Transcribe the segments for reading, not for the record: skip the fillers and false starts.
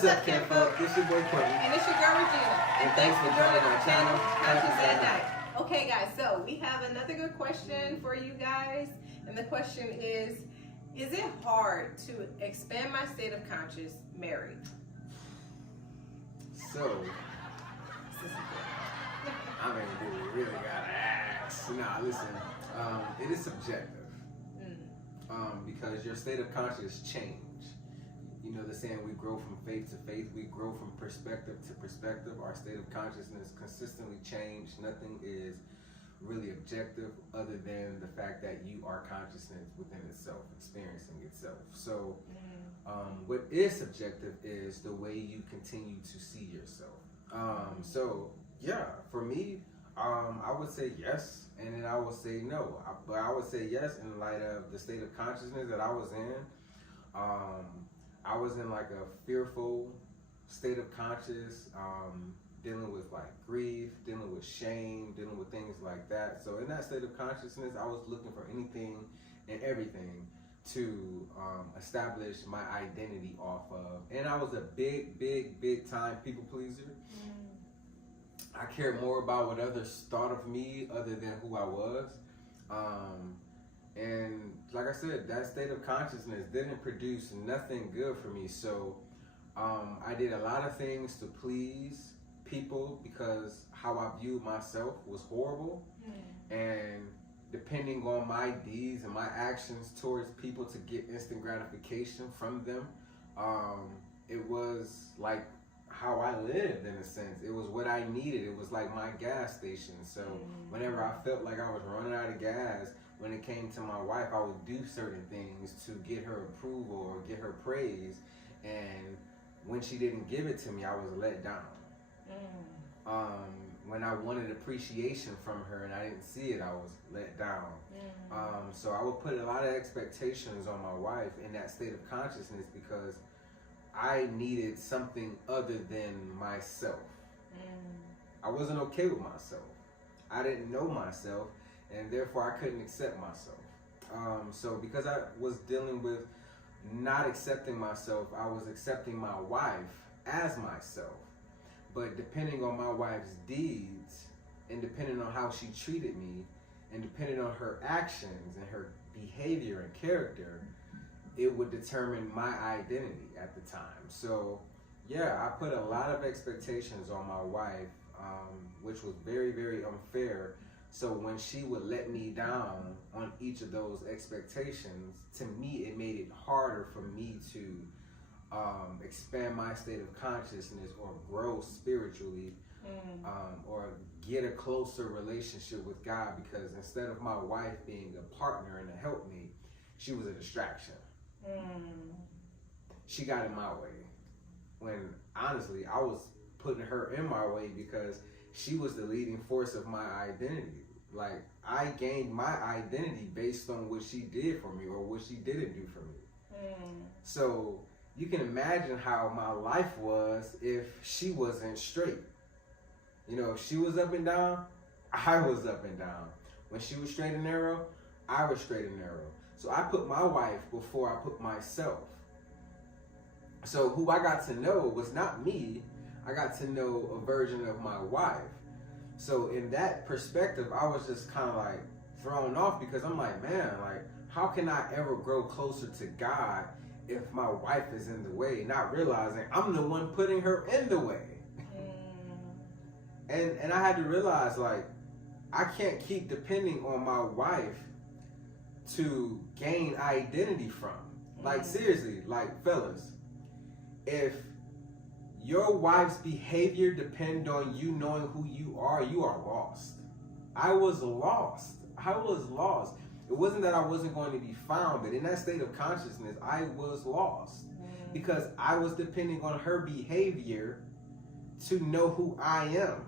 What's up, Ken Folk? This your boy Courtney. And it's your girl Regina. And thanks for joining our channel, Conscious at Night. Okay, guys, so we have another good question for you guys. And the question is it hard to expand my state of conscious married? So, I mean, we really gotta ask. Nah, listen, it is subjective. Because your state of consciousness change. You know the saying, we grow from faith to faith, we grow from perspective to perspective. Our state of consciousness consistently change. Nothing is really objective other than the fact that you are consciousness within itself, experiencing itself. So what is subjective is the way you continue to see yourself. So yeah, for me, I would say yes, and then I would say no. But I would say yes in light of the state of consciousness that I was in. I was in like a fearful state of conscious, dealing with like grief, dealing with shame, dealing with things like that. So in that state of consciousness, I was looking for anything and everything to establish my identity off of. And I was a big time people pleaser. I cared more about what others thought of me other than who I was. And like I said, that state of consciousness didn't produce nothing good for me. So I did a lot of things to please people because how I viewed myself was horrible. And depending on my deeds and my actions towards people to get instant gratification from them, it was like how I lived in a sense. It was what I needed. It was like my gas station. So whenever I felt like I was running out of gas, when it came to my wife, I would do certain things to get her approval or get her praise. And when she didn't give it to me, I was let down. When I wanted appreciation from her and I didn't see it, I was let down. So I would put a lot of expectations on my wife in that state of consciousness because I needed something other than myself. I wasn't okay with myself. I didn't know myself, and therefore I couldn't accept myself. So because I was dealing with not accepting myself, I was accepting my wife as myself. But depending on my wife's deeds, and depending on how she treated me, and depending on her actions and her behavior and character, it would determine my identity at the time. So yeah, I put a lot of expectations on my wife, which was very unfair. So when she would let me down on each of those expectations, to me it made it harder for me to expand my state of consciousness or grow spiritually, or get a closer relationship with God, because instead of my wife being a partner and a helpmate, she was a distraction. She got in my way when honestly I was putting her in my way because she was the leading force of my identity. Like, I gained my identity based on what she did for me or what she didn't do for me. So you can imagine how my life was if she wasn't straight. You know, if she was up and down, I was up and down. When she was straight and narrow, I was straight and narrow. So I put my wife before I put myself. So who I got to know was not me. I got to know a version of my wife. So in that perspective, I was just kind of like thrown off because I'm like, man, like, how can I ever grow closer to God if my wife is in the way? Not realizing I'm the one putting her in the way. And I had to realize, like, I can't keep depending on my wife to gain identity from. Like, seriously, like, fellas, if your wife's behavior depend on you knowing who you are lost. I was lost. It wasn't that I wasn't going to be found, but in that state of consciousness, I was lost because I was depending on her behavior to know who I am.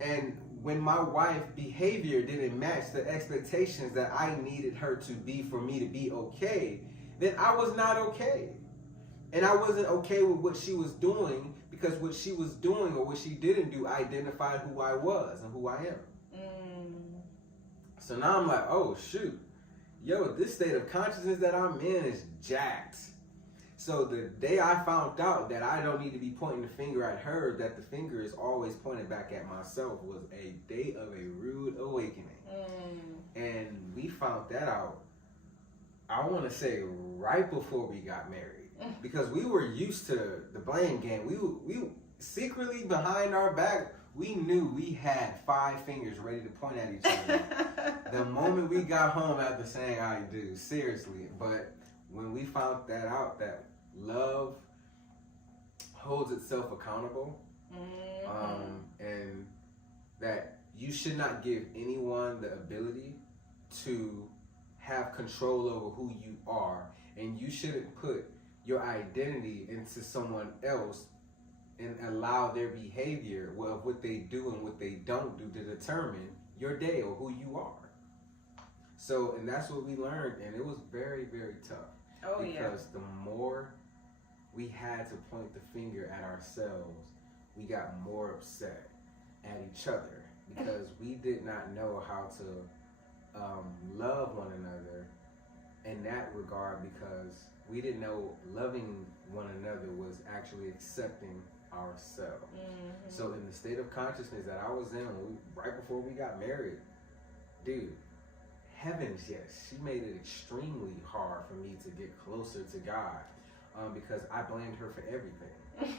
And when my wife's behavior didn't match the expectations that I needed her to be for me to be okay, then I was not okay. And I wasn't okay with what she was doing because what she was doing or what she didn't do identified who I was and who I am. So now I'm like, oh shoot, yo, this state of consciousness that I'm in is jacked. So the day I found out that I don't need to be pointing the finger at her, that the finger is always pointed back at myself, was a day of a rude awakening. And we found that out, I want to say, right before we got married. Because we were used to the blame game. We secretly behind our back, we knew we had 5 fingers ready to point at each other the moment we got home after saying I do. Seriously. But when we found that out, that love holds itself accountable, and that you should not give anyone the ability to have control over who you are, and you shouldn't put your identity into someone else and allow their behavior, well, what they do and what they don't do, to determine your day or who you are. So, and that's what we learned, and it was very, very tough. Because the more we had to point the finger at ourselves, we got more upset at each other because we did not know how to love one another in that regard, because we didn't know loving one another was actually accepting ourselves. So in the state of consciousness that I was in right before we got married, dude, heavens yes, she made it extremely hard for me to get closer to God, because I blamed her for everything.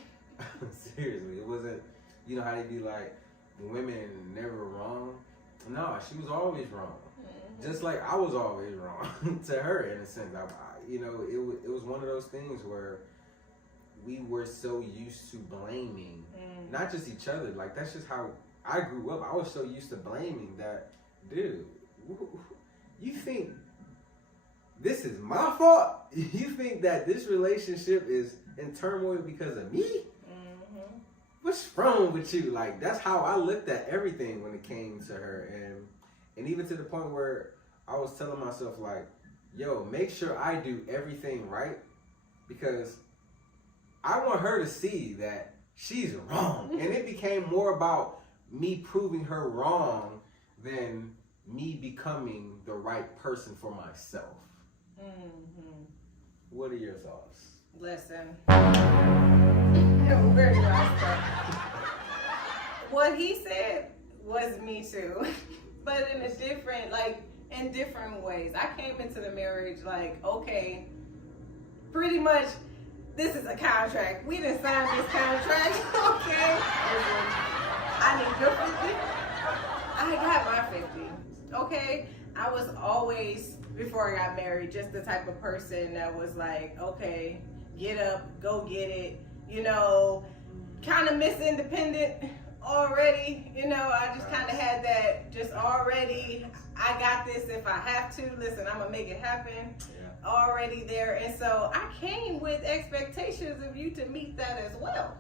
Seriously, it wasn't, you know how they be like, women never wrong? No, she was always wrong. Just like I was always wrong to her, in a sense. It was one of those things where we were so used to blaming, not just each other. Like, that's just how I grew up. I was so used to blaming that, dude, you think this is my fault? You think that this relationship is in turmoil because of me? What's wrong with you? Like, that's how I looked at everything when it came to her. And even to the point where I was telling myself, like, yo, make sure I do everything right, because I want her to see that she's wrong. And it became more about me proving her wrong than me becoming the right person for myself. What are your thoughts? Listen. Where do I start? What he said was me too. But in different ways. I came into the marriage like, okay, pretty much this is a contract. We didn't sign this contract, okay? I need your 50. I got my 50, okay? I was always, before I got married, just the type of person that was like, okay, get up, go get it, kind of Miss Independent already, I just kind of had that just already, I got this if I have to, listen, I'm gonna make it happen, already there. And so I came with expectations of you to meet that as well.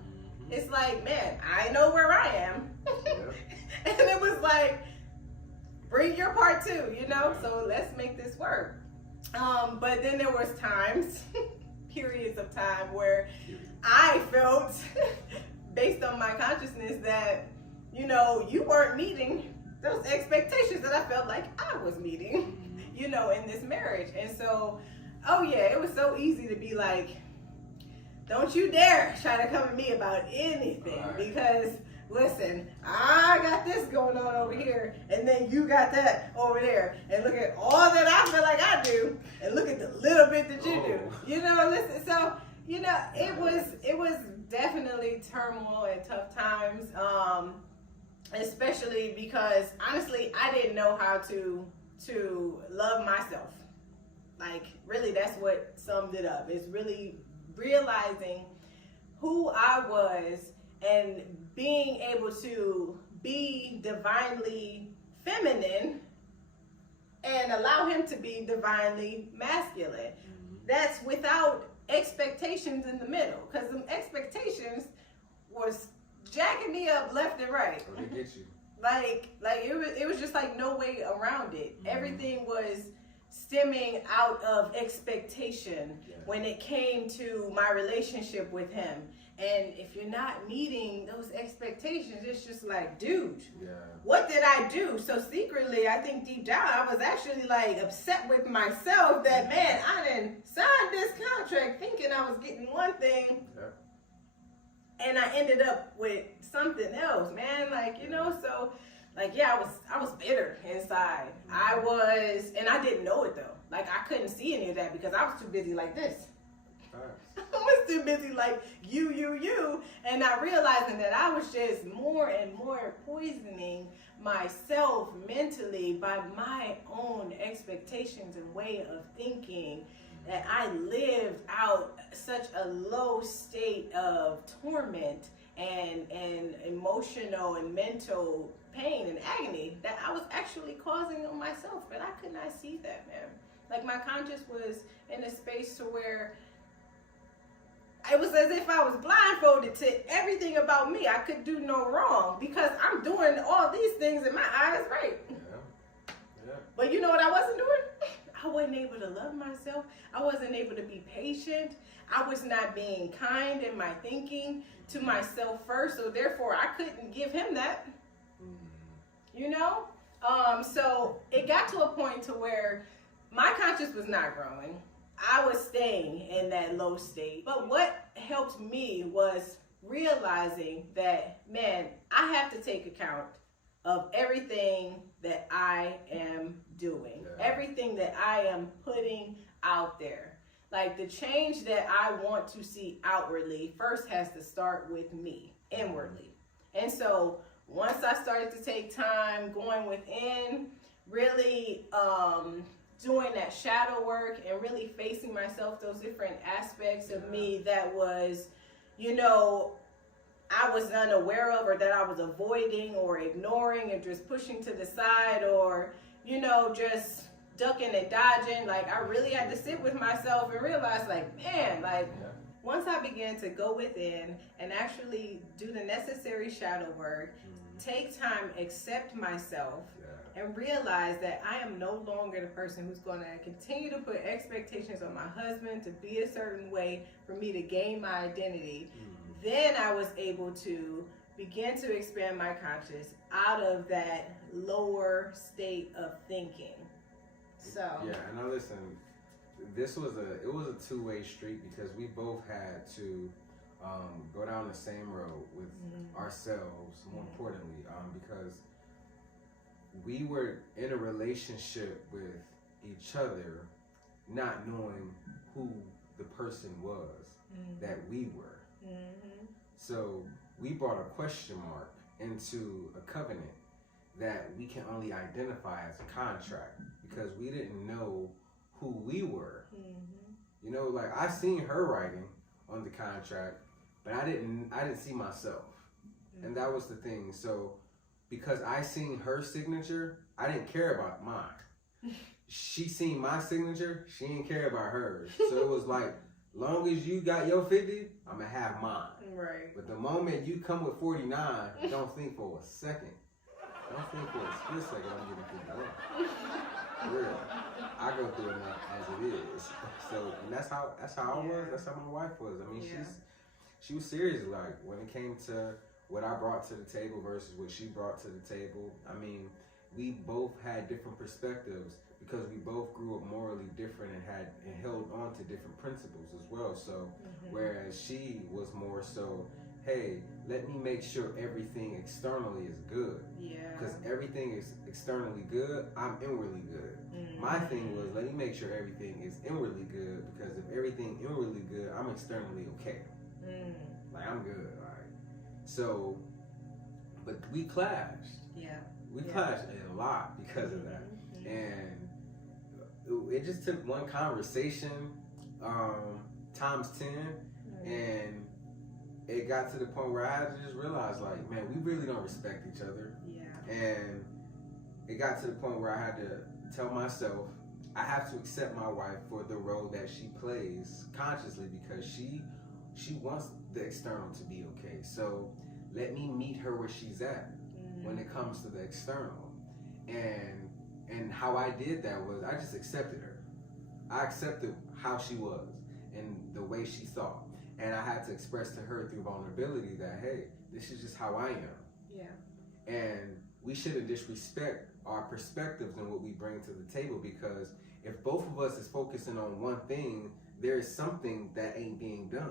It's like, man, I know where I am. And it was like, bring your part too, so let's make this work. But then there was times, periods of time where I felt, based on my consciousness, that, you weren't meeting those expectations that I felt like I was meeting, in this marriage. And so, it was so easy to be like, don't you dare try to come at me about anything, because listen, I got this going on over here, and then you got that over there, and look at all that I feel like I do, and look at the little bit that you do. Listen, so it was definitely turmoil and tough times, especially because honestly I didn't know how to love myself. Like, really, that's what summed it up. It's really realizing who I was and being able to be divinely feminine and allow him to be divinely masculine. That's without expectations in the middle, because them expectations was jacking me up left and right. Oh, they get you. Like it was just like no way around it. Everything was stemming out of expectation when it came to my relationship with him. And if you're not meeting those expectations, it's just like, dude, Yeah. what did I do? So secretly, I think deep down, I was actually like upset with myself that, man, I didn't sign this contract thinking I was getting one thing. Yeah. And I ended up with something else, man. Like, you know, so like, yeah, I was bitter inside. I was, and I didn't know it though. Like, I couldn't see any of that because I was too busy like this. I was too busy like you, and not realizing that I was just more and more poisoning myself mentally by my own expectations and way of thinking, that I lived out such a low state of torment and emotional and mental pain and agony that I was actually causing on myself, but I could not see that, man. Like, my conscience was in a space to where it was as if I was blindfolded to everything about me. I could do no wrong because I'm doing all these things in my eyes right. Yeah. Yeah. But you know what I wasn't doing? I wasn't able to love myself. I wasn't able to be patient. I was not being kind in my thinking to myself first, so therefore I couldn't give him that. You know? So it got to a point to where my conscience was not growing. I was staying in that low state. But what helped me was realizing that, man, I have to take account of everything that I am doing, everything that I am putting out there. Like, the change that I want to see outwardly first has to start with me, inwardly. And so once I started to take time going within, really doing that shadow work and really facing myself, those different aspects of me that was, you know, I was unaware of, or that I was avoiding or ignoring and just pushing to the side, or, you know, just ducking and dodging. Like, I really had to sit with myself and realize, like, man, like, once I began to go within and actually do the necessary shadow work, take time, accept myself, and realize that I am no longer the person who's going to continue to put expectations on my husband to be a certain way for me to gain my identity. Then I was able to begin to expand my conscious out of that lower state of thinking. So yeah, and now listen, it was a two-way street because we both had to go down the same road with ourselves, more importantly, because we were in a relationship with each other, not knowing who the person was that we were. So we brought a question mark into a covenant that we can only identify as a contract because we didn't know who we were. You know, like, I seen her writing on the contract, but I didn't see myself. And that was the thing. So because I seen her signature, I didn't care about mine. She seen my signature, she didn't care about hers. So it was like, long as you got your 50, I'm gonna have mine. Right. But the moment you come with 49, don't think for a second. Don't think for a split second I'm getting 51. For real. I go through enough as it is. So, and that's how I was. That's how my wife was. I mean, she was serious. Like, when it came to what I brought to the table versus what she brought to the table, I mean, we both had different perspectives because we both grew up morally different and held on to different principles as well. So, whereas she was more so, hey, let me make sure everything externally is good. Yeah. Because everything is externally good, I'm inwardly good. My thing was, let me make sure everything is inwardly good, because if everything inwardly good, I'm externally okay. Like, I'm good, all right? So, but we clashed. Yeah. We clashed a lot because of that. And it just took one conversation times 10, and it got to the point where I had to just realize, like, man, we really don't respect each other. Yeah. And it got to the point where I had to tell myself I have to accept my wife for the role that she plays consciously, because she wants the external to be okay. So let me meet her where she's at when it comes to the external. And how I did that was I just accepted her. I accepted how she was and the way she thought. And I had to express to her through vulnerability that, hey, this is just how I am. Yeah. And we shouldn't disrespect our perspectives and what we bring to the table, because if both of us is focusing on one thing, there is something that ain't being done.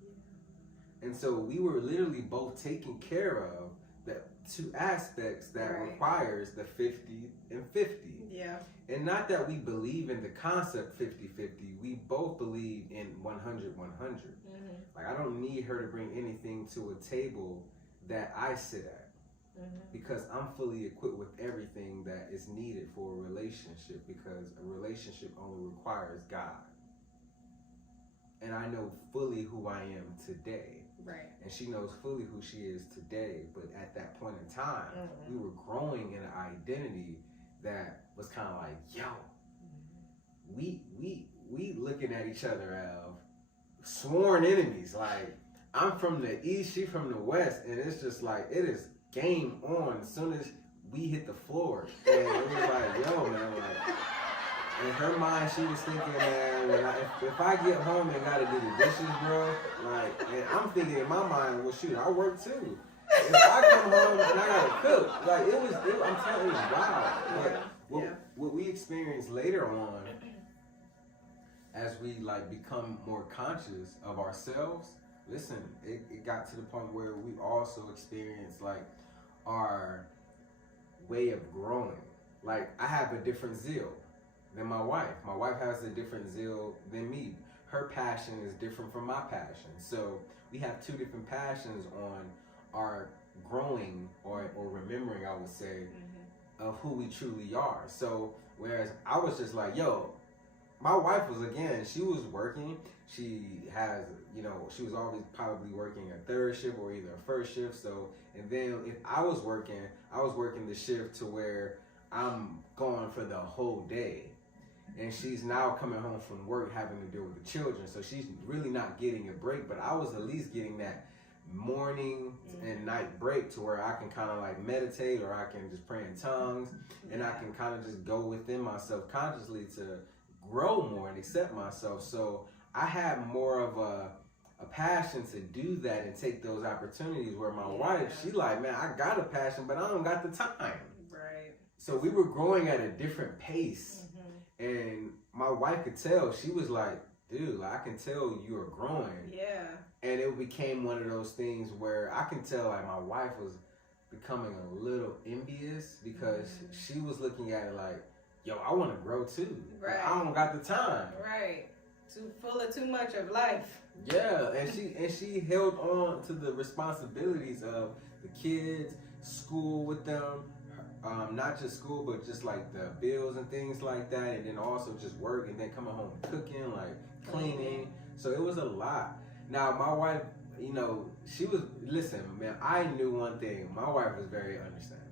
Yeah. And so we were literally both taking care of the two aspects that requires the 50 and 50. Yeah. And not that we believe in the concept 50-50, we both believe in 100-100. Like, I don't need her to bring anything to a table that I sit at. Because I'm fully equipped with everything that is needed for a relationship, because a relationship only requires God. And I know fully who I am today. Right. And she knows fully who she is today. But at that point in time, we were growing in an identity that was kind of like, yo, we looking at each other as sworn enemies. Like, I'm from the east, she from the west, and it's just like, it is game on as soon as we hit the floor. And it was like, yo, man, like, in her mind, she was thinking, man, if I get home and gotta do the dishes, bro, like, and I'm thinking in my mind, well, shoot, I work too. If I come home and I gotta cook, like, I'm telling you, it was wild. What we experienced later on, as we like become more conscious of ourselves, listen, it got to the point where we also experienced like our way of growing. Like, I have a different zeal than my wife. My wife has a different zeal than me. Her passion is different from my passion. So we have two different passions on our growing or remembering, I would say, of who we truly are. So whereas I was just like, yo, my wife was, again, she was working. She has, she was always probably working a third shift or either a first shift. So, and then if I was working the shift to where I'm going for the whole day. And she's now coming home from work having to deal with the children. So she's really not getting a break, but I was at least getting that morning and night break to where I can kind of like meditate, or I can just pray in tongues, and I can kind of just go within myself consciously to grow more and accept myself. So I had more of a passion to do that and take those opportunities, where my wife, she like, man, I got a passion, but I don't got the time. Right. So we were growing at a different pace. And my wife could tell. She was like, dude, like, I can tell you are growing. Yeah. And it became one of those things where I can tell like my wife was becoming a little envious, because she was looking at it like, yo, I want to grow too. Right. But I don't got the time. Right. Too full of too much of life. Yeah, and she held on to the responsibilities of the kids, school with them, not just school, but just like the bills and things like that, and then also just work, and then coming home cooking, like cleaning. So it was a lot. Now my wife, she was, listen, man, I knew one thing. My wife was very understanding,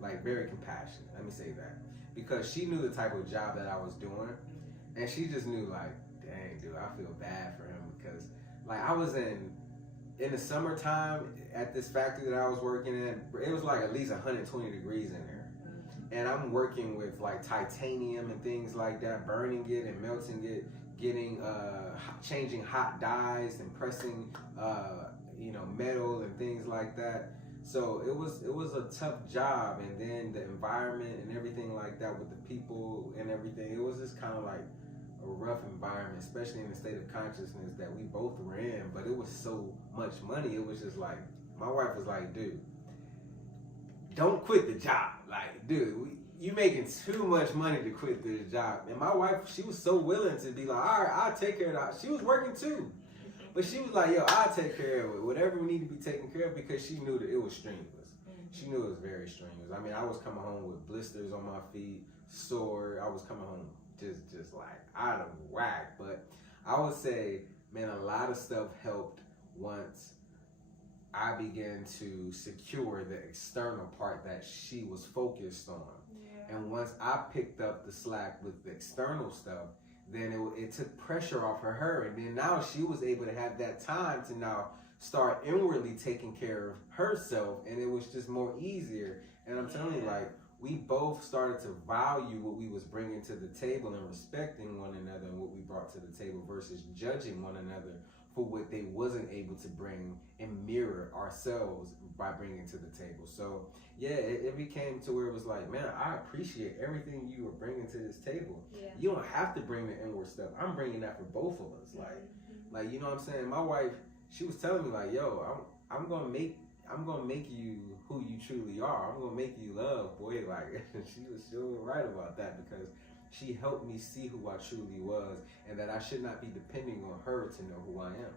like very compassionate. Let me say that, because she knew the type of job that I was doing, and she just knew like, dang, dude, I feel bad for him, because like I was in the summertime at this factory that I was working in. It was like at least 120 degrees in there. And I'm working with like titanium and things like that, burning it and melting it, getting, changing hot dyes and pressing, metal and things like that. So it was a tough job. And then the environment and everything like that with the people and everything, it was just kind of like a rough environment, especially in the state of consciousness that we both were in. But it was so much money. It was just like, my wife was like, dude, don't quit the job. Like, dude, you making too much money to quit this job. And my wife, she was so willing to be like, all right, I'll take care of that. She was working too. But she was like, yo, I'll take care of it. Whatever we need to be taken care of, because she knew that it was strenuous. She knew it was very strenuous. I mean, I was coming home with blisters on my feet, sore. I was coming home just like out of whack. But I would say, man, a lot of stuff helped once I began to secure the external part that she was focused on. Yeah. And once I picked up the slack with the external stuff, then it took pressure off of her. And then now she was able to have that time to now start inwardly taking care of herself. And it was just more easier. And I'm telling you, like, we both started to value what we was bringing to the table and respecting one another and what we brought to the table versus judging one another for what they wasn't able to bring and mirror ourselves by bringing to the table. So yeah, it became to where it was like, man, I appreciate everything you were bringing to this table. Yeah. You don't have to bring the inward stuff. I'm bringing that for both of us. Like, you know what I'm saying? My wife, she was telling me like, yo, I'm gonna make you who you truly are. I'm gonna make you love, boy. Like, she was right about that, because she helped me see who I truly was, and that I should not be depending on her to know who I am.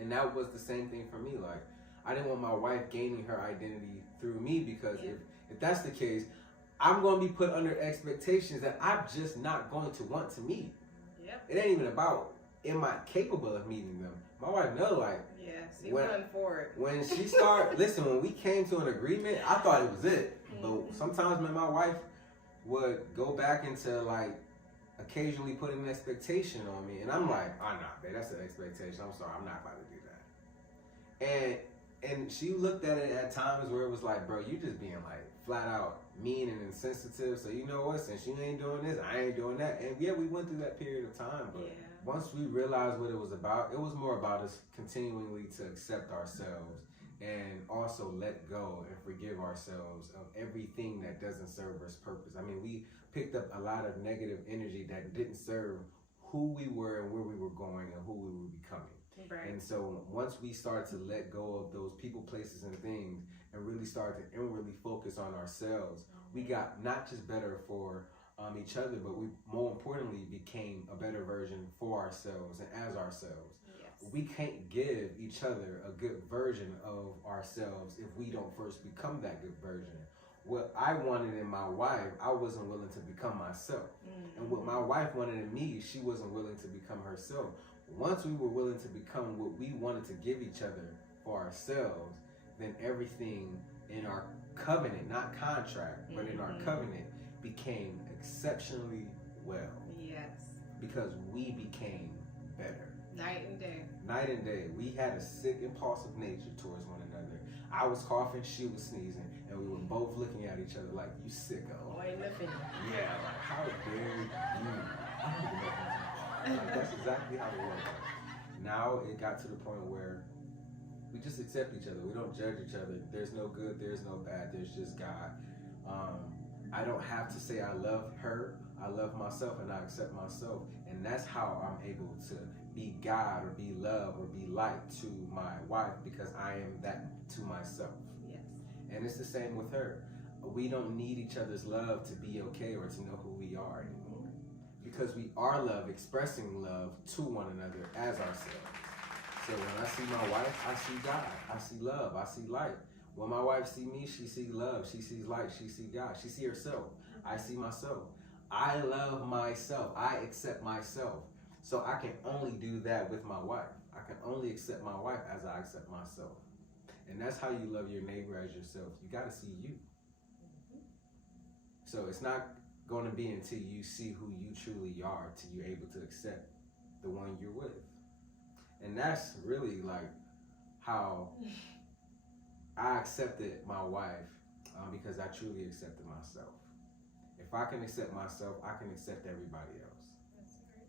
And that was the same thing for me. Like, I didn't want my wife gaining her identity through me, because if that's the case, I'm going to be put under expectations that I'm just not going to want to meet. Yep. It ain't even about, am I capable of meeting them? My wife knows, like, she run for it. When she started, listen, when we came to an agreement, I thought it was it. But sometimes, man, my wife would go back into, like, occasionally putting an expectation on me. And I'm like, oh, nah, babe, that's an expectation. I'm sorry, I'm not about to do that. And she looked at it at times where it was like, bro, you just being, like, flat out mean and insensitive. So you know what? Since you ain't doing this, I ain't doing that. And yeah, we went through that period of time. But once we realized what it was about, it was more about us continually to accept ourselves and also let go and forgive ourselves of everything that doesn't serve us purpose. I mean, we picked up a lot of negative energy that didn't serve who we were and where we were going and who we were becoming. Right. And so once we started to let go of those people, places, and things, and really started to inwardly focus on ourselves, we got not just better for each other, but we more importantly became a better version for ourselves and as ourselves. We can't give each other a good version of ourselves if we don't first become that good version. What I wanted in my wife, I wasn't willing to become myself. And what my wife wanted in me, she wasn't willing to become herself. Once we were willing to become what we wanted to give each other for ourselves, then everything in our covenant, not contract, but in our covenant, became exceptionally well. Yes. Because we became better. Night and day. Night and day. We had a sick, impulsive nature towards one another. I was coughing, she was sneezing, and we were both looking at each other like, you sicko. Oh, ain't nothing. Yeah, like, how dare you? I don't even know. Like, that's exactly how it was. Now it got to the point where we just accept each other. We don't judge each other. There's no good, there's no bad, there's just God. I don't have to say I love her. I love myself and I accept myself. And that's how I'm able to be God or be love or be light to my wife, because I am that to myself. Yes. And it's the same with her. We don't need each other's love to be okay or to know who we are anymore. Because we are love, expressing love to one another as ourselves. So when I see my wife, I see God. I see love. I see light. When my wife see me, she see love. She sees light. She see God. She see herself. I see myself. I love myself. I accept myself. So I can only do that with my wife. I can only accept my wife as I accept myself. And that's how you love your neighbor as yourself. You got to see you. So it's not going to be until you see who you truly are till you're able to accept the one you're with. And that's really like how I accepted my wife, because I truly accepted myself. If I can accept myself, I can accept everybody else. That's great.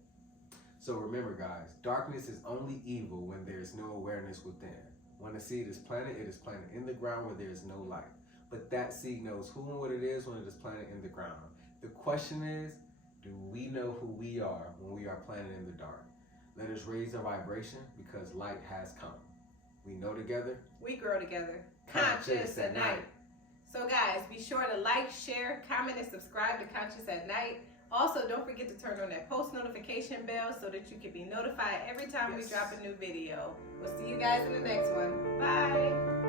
So remember, guys, darkness is only evil when there's no awareness within. When a seed is planted, it is planted in the ground where there is no light. But that seed knows who and what it is when it is planted in the ground. The question is, do we know who we are when we are planted in the dark? Let us raise our vibration, because light has come. We know together. We grow together. Conscious at Night. So guys, be sure to like, share, comment, and subscribe to Conscious at Night. Also, don't forget to turn on that post notification bell so that you can be notified every time we drop a new video. We'll see you guys in the next one. Bye.